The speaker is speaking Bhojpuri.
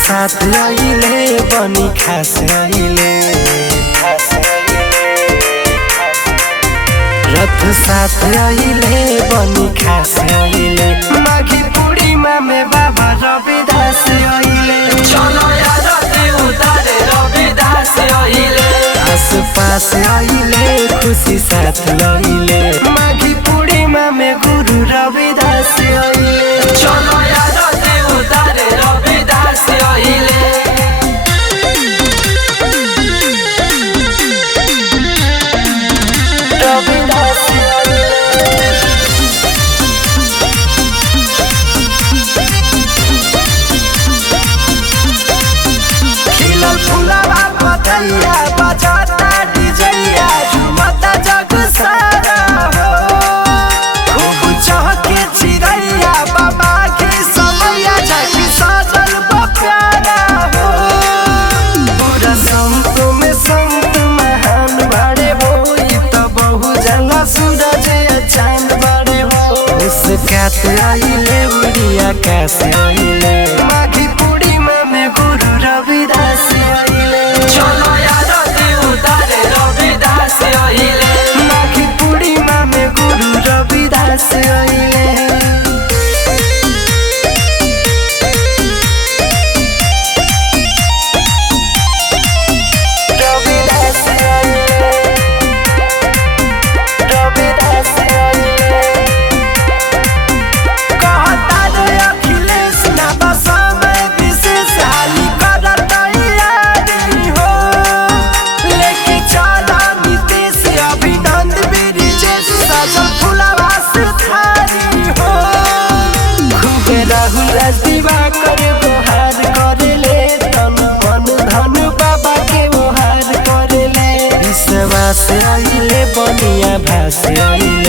साथ आइले बनी खास आइले रथ साथ आइले बनी खास आइले माघी पूर्णिमा में बाबा रविदास आइले चलो यार उतारे रविदास आइले आस पास आइले खुशी साथ लइले माघी पूर्णिमा में गुरु रविदास आइले चलो यार उतारे रविदास आइले खिलल फुलवा बधैया बजाता डीजेया झुमता जग सारा हो खूब चहके चिड़ैया बाबा के समैया झांकी सजल प्यारा हो पूरा संत में संत महान बड़े हो तो बहु जला सूरज चांद बड़े हो मुस्कात आइले उड़िया कैसे आइले माघी पूर्णिमा में गुरु रविदास आइले चलो यार उतारे रविदास आइले माघी पूर्णिमा में गुरु रविदास आइले दीवा करे बोहार करेले तन मन धन बाबा के बोहार करेले विश्वास आइले बनिया भास आइले